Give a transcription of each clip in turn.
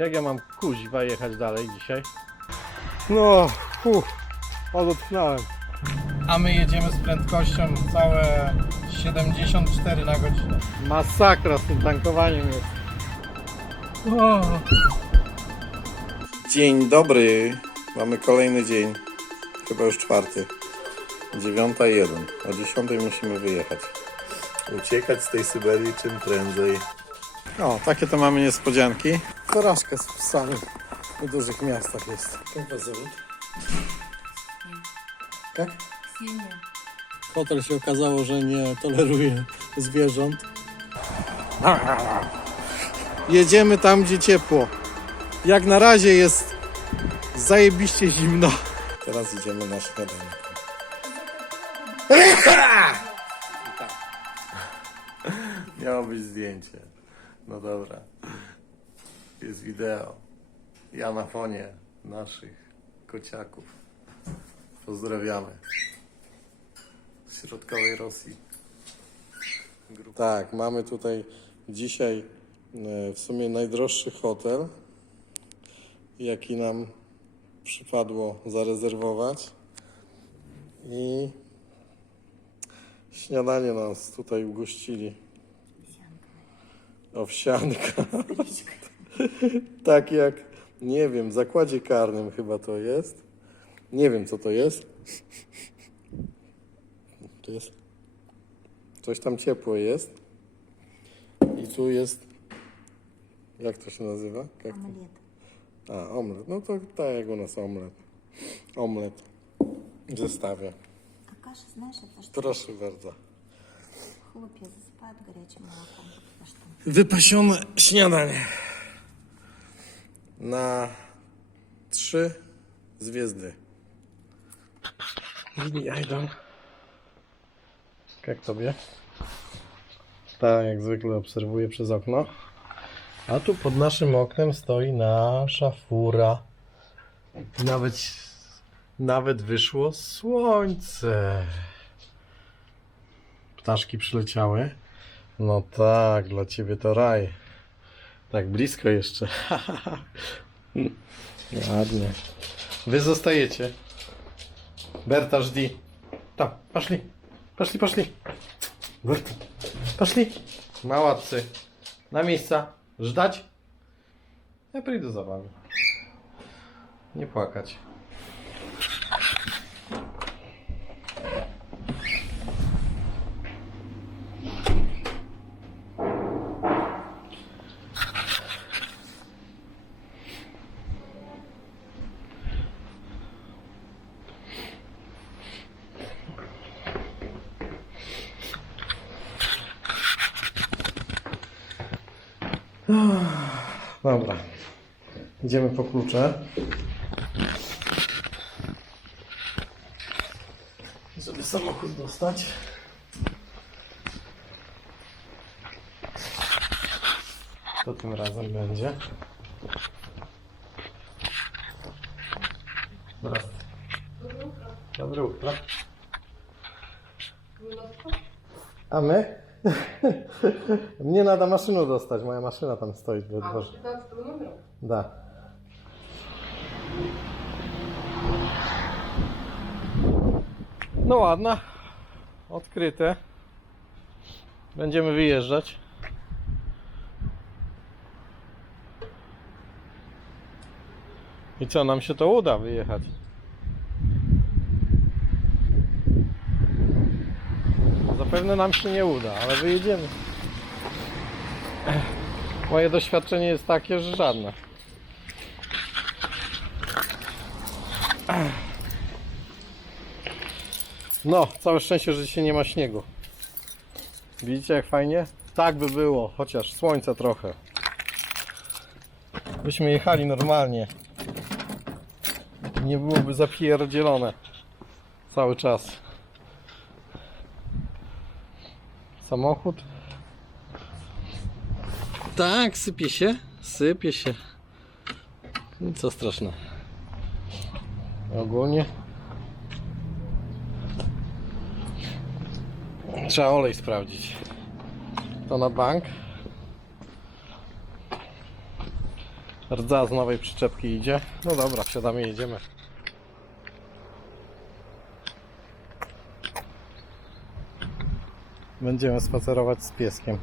Jak ja mam kuźwa jechać dalej dzisiaj? No, fuh, odetchnąłem. A my jedziemy z prędkością całe 74 na godzinę. Masakra z tym tankowaniem jest. Dzień dobry. Mamy kolejny dzień. Chyba już czwarty. Dziewiąta i jeden. O dziesiątej musimy wyjechać. Uciekać z tej Syberii czym prędzej. O, takie to mamy niespodzianki. Porażka z psami w dużych miastach jest. Tak? Hotel się okazało, że nie toleruje zwierząt. Jedziemy tam, gdzie ciepło. Jak na razie jest zajebiście zimno. Teraz idziemy na śniadanie. Miało być zdjęcie. No dobra. Jest wideo. Ja na fonie naszych kociaków. Pozdrawiamy. Z środkowej Rosji. Tak, mamy tutaj dzisiaj e, w sumie najdroższy hotel, jaki nam przypadło zarezerwować. I śniadanie nas tutaj ugościli. Owsianka. tak jak, nie wiem, w zakładzie karnym chyba to jest. Nie wiem co to jest. To jest. Coś tam ciepłe jest. I tu jest. Jak to się nazywa? Jak to? Омлет. A, omlet. No to tak jak u nas omlet. Omlet w zestawie. А каша, знаешь, это что? Proszę bardzo. Хлопья засыпают горячим молоком. Это что? Wypasione śniadanie. Na trzy zwiezdy. Jajdą. Jak tobie? Tak, jak zwykle obserwuję przez okno. A tu pod naszym oknem stoi nasza fura. Nawet, nawet wyszło słońce. Ptaszki przyleciały. No tak, dla ciebie to raj. Tak blisko jeszcze. Ładnie. Wy zostajecie. Berta, żdi. Tam, poszli. Poszli, poszli. Berta, poszli. Małatcy. Na miejsca. Żdać. Ja przyjdę za wami. Nie płakać. Dobra. Idziemy po klucze. Żeby samochód dostać. To tym razem będzie. Dobra. Dobre utro. A my? Mnie nada maszynu dostać, moja maszyna tam stoi we A, dworze. to z tego. Da. No ładna, odkryte. Będziemy wyjeżdżać. I co, nam się to uda wyjechać? Zapewne nam się nie uda, ale wyjedziemy. Moje doświadczenie jest takie, że żadne. No, całe szczęście, że dzisiaj nie ma śniegu. Widzicie jak fajnie? Tak by było, chociaż słońca trochę. Byśmy jechali normalnie. Nie byłoby zapierdzielone cały czas. Samochód. Tak, sypie się, sypie się. Nic co straszne. Ogólnie trzeba olej sprawdzić. To na bank. Rdza z nowej przyczepki idzie. No dobra, wsiadamy jedziemy. Będziemy spacerować z pieskiem.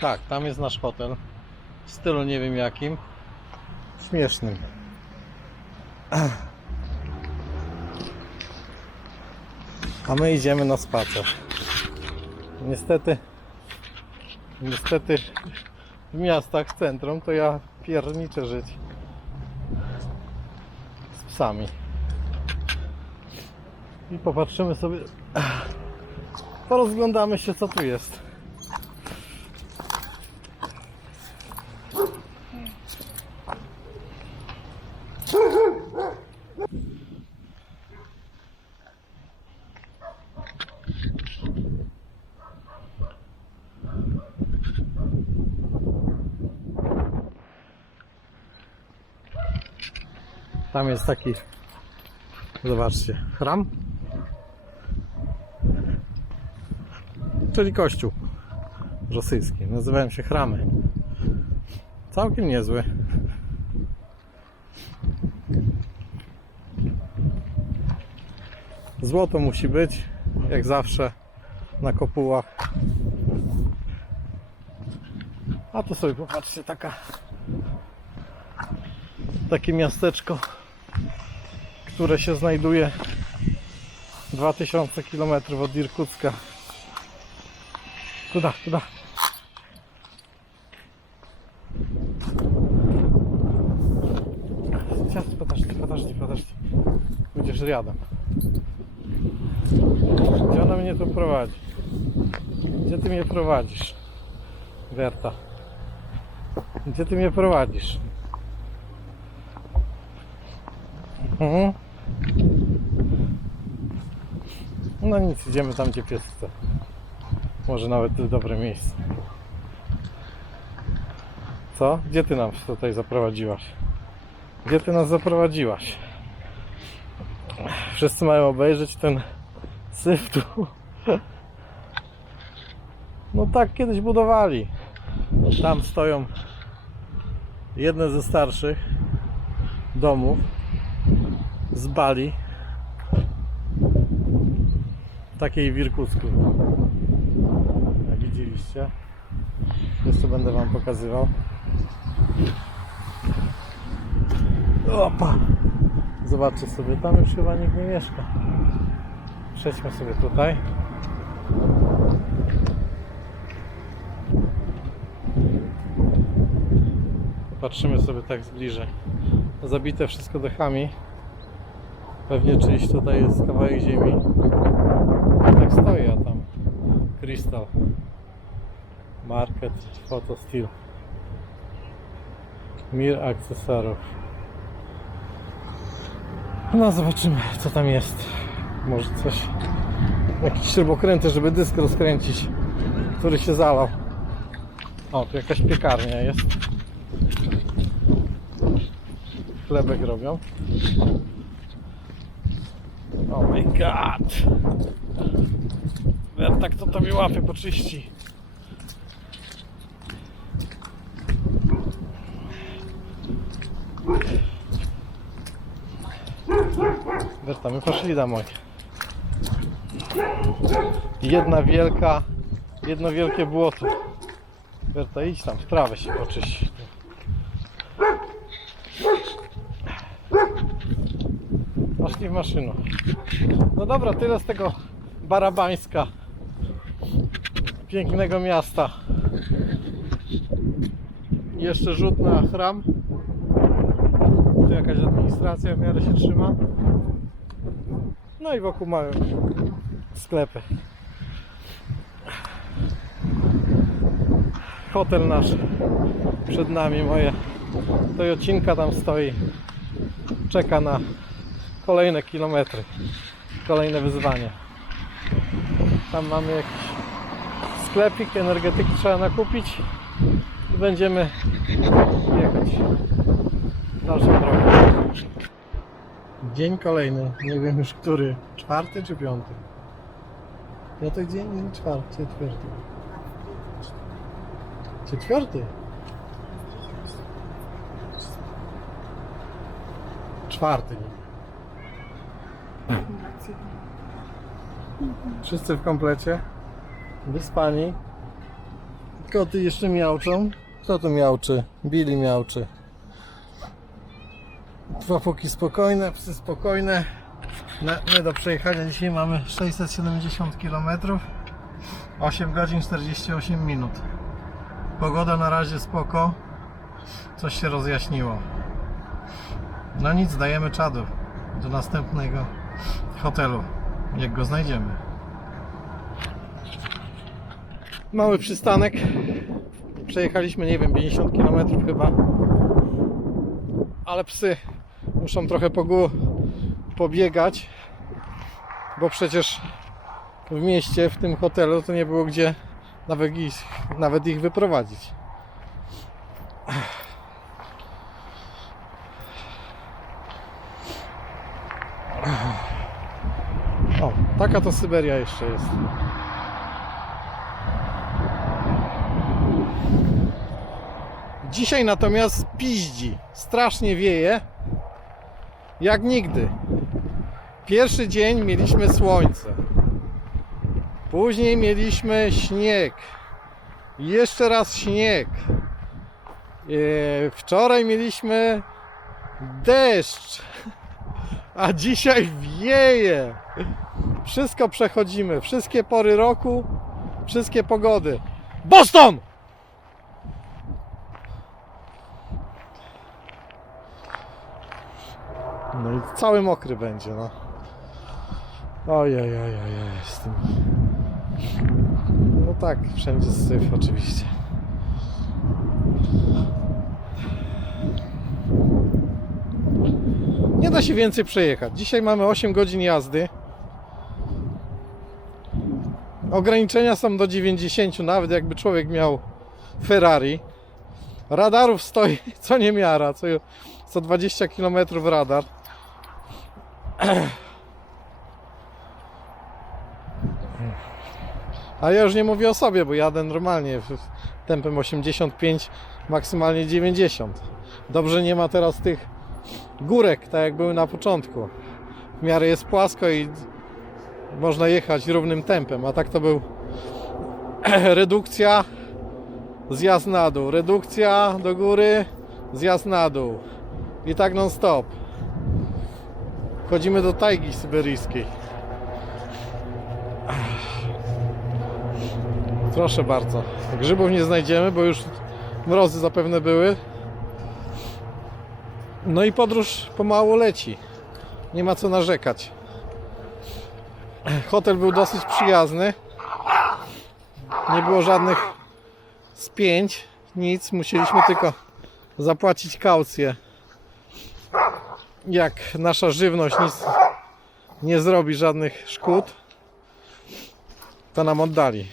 Tak, tam jest nasz hotel. W stylu nie wiem jakim. Śmiesznym. A my idziemy na spacer. Niestety, niestety w miastach centrum to ja pierniczę żyć z psami. I popatrzymy sobie, porozglądamy się co tu jest. Tam jest taki, zobaczcie, chram. Czyli kościół rosyjski. Nazywają się chramy. Całkiem niezły. Złoto musi być, jak zawsze, na kopułach. A tu sobie popatrzcie, taka takie miasteczko, które się znajduje 2000 km od Irkucka. Туда, туда. Сейчас, подожди, подожди, подожди. Będziesz рядом. Gdzie ona mnie tu prowadzi? Gdzie ty mnie prowadzisz? Werta. Gdzie ty mnie prowadzisz? Mhm. No nic, idziemy tam gdzie pies chce. Może nawet to jest dobre miejsce. Co? Gdzie ty nas tutaj zaprowadziłaś? Gdzie ty nas zaprowadziłaś? Wszyscy mają obejrzeć ten syf tu. No tak kiedyś budowali. Tam stoją jedne ze starszych domów z Bali. Takiej w. Jak widzieliście. Jeszcze będę Wam pokazywał. Opa! Zobaczcie sobie, tam już chyba nikt nie mieszka. Przejdźmy sobie tutaj. Patrzymy sobie tak z bliżej. Zabite wszystko dechami. Pewnie czyjś tutaj jest kawałek ziemi. Tak stoi, a tam Crystal Market Photo Steel. Mir akcesoriów No zobaczymy co tam jest. Może coś Jakieś śrubokręty, żeby dysk rozkręcić Który się zalał. O, tu jakaś piekarnia jest. Chlebek robią Oh my god Berta, kto to mi łapie poczyści? Berta, my poszli domoj. Jedna wielka, jedno wielkie błoto. Berta, idź tam, w trawę się poczyści. Poszli w maszynu. No dobra, tyle z tego Barabańska. Pięknego miasta. Jeszcze rzut na chram. Tu jakaś administracja w miarę się trzyma. No i wokół małe sklepy. Hotel nasz przed nami, moje Toyocinka tam stoi. Czeka na kolejne kilometry, kolejne wyzwanie. Tam mamy jakiś sklepik, energetyki trzeba nakupić i będziemy jechać dalszą drogą. Dzień kolejny, nie wiem już który, czwarty czy piąty? Ja to dzień czwarty, czwarty. Czwarty? Czwarty. Wszyscy w komplecie. Wyspani. Koty jeszcze miauczą. Kto tu miauczy? Billy miauczy. Dwa póki spokojne, psy spokojne. My, my do przejechania dzisiaj mamy 670 km. 8 godzin 48 minut. Pogoda na razie spoko. Coś się rozjaśniło. No nic, dajemy czadu do następnego hotelu, jak go znajdziemy. Mały przystanek. Przejechaliśmy, nie wiem, 50 km chyba. Ale psy muszą trochę pogó- pobiegać, bo przecież w mieście, w tym hotelu, to nie było gdzie nawet ich, nawet ich wyprowadzić. O, taka to Syberia jeszcze jest. Dzisiaj natomiast piździ, strasznie wieje, jak nigdy. Pierwszy dzień mieliśmy słońce, później mieliśmy śnieg, jeszcze raz śnieg. Eee, Wczoraj mieliśmy deszcz, a dzisiaj wieje. Wszystko przechodzimy, wszystkie pory roku, wszystkie pogody. Boston! No i cały mokry będzie, no. Ojej, ojej, ojej, tym. No tak, wszędzie syf oczywiście. Nie da się więcej przejechać. Dzisiaj mamy 8 godzin jazdy. Ograniczenia są do 90, nawet jakby człowiek miał Ferrari. Radarów stoi co niemiara, co, co 20 km radar. A ja już nie mówię o sobie, bo jadę normalnie tempem 85, maksymalnie 90. Dobrze nie ma teraz tych górek, tak jak były na początku. W miarę jest płasko i można jechać równym tempem, a tak to był redukcja, zjazd na dół, redukcja do góry, zjazd na dół i tak non stop. Wchodzimy do tajgi syberyjskiej. Proszę bardzo. Grzybów nie znajdziemy, bo już mrozy zapewne były. No i podróż pomału leci. Nie ma co narzekać. Hotel był dosyć przyjazny. Nie było żadnych spięć, nic. Musieliśmy tylko zapłacić kaucję. Jak nasza żywność nic nie zrobi żadnych szkód, to nam oddali.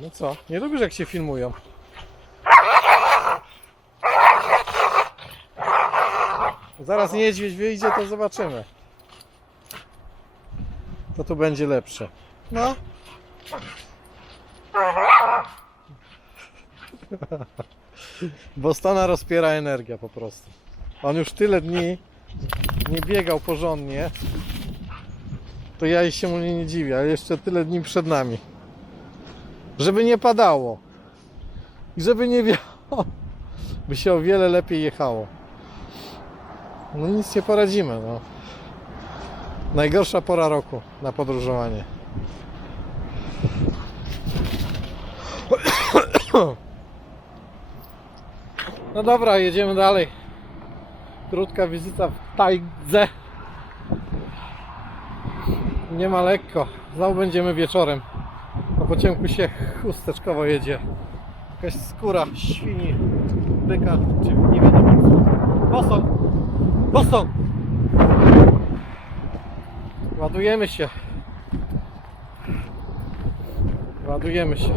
No co? Nie lubisz jak się filmują? Zaraz niedźwiedź wyjdzie, to zobaczymy. To tu będzie lepsze. No. Bostona rozpiera energia po prostu. On już tyle dni nie biegał porządnie. To ja się mu nie, nie dziwię, ale jeszcze tyle dni przed nami. Żeby nie padało. I żeby nie wiało, by się o wiele lepiej jechało. No nic nie poradzimy, no. Najgorsza pora roku na podróżowanie. No dobra, jedziemy dalej. Krótka wizyta w Tajdze. Nie ma lekko. Znowu będziemy wieczorem. Po pociągu się chusteczkowo jedzie. Jakaś skóra świni, byka, czy nie wiadomo co. Boston! Boston! Ładujemy się. Ładujemy się.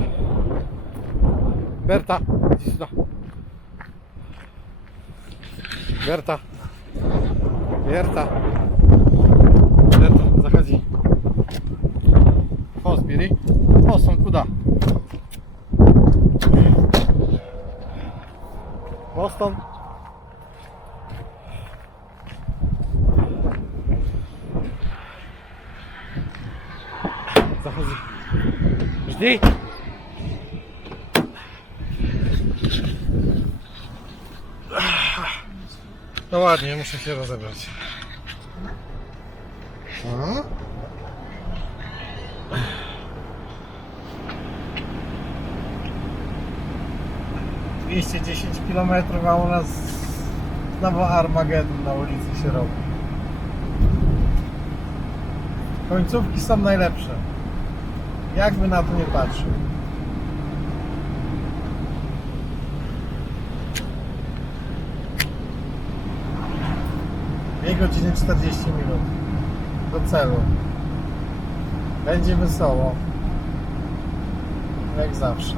Berta, cisna. Berta. Berta. Berta, zachodzi. Chodź, Biri. Kuda. Boston. Zachodzę. Żdy! No ładnie, muszę się rozebrać. A? Dwieście dziesięć kilometrów, a u nas znowu Armagedon na ulicy się robi. Końcówki są najlepsze. Jakby na to nie patrzył. Dwie godziny 40 minut do celu. Będzie wesoło. Jak zawsze.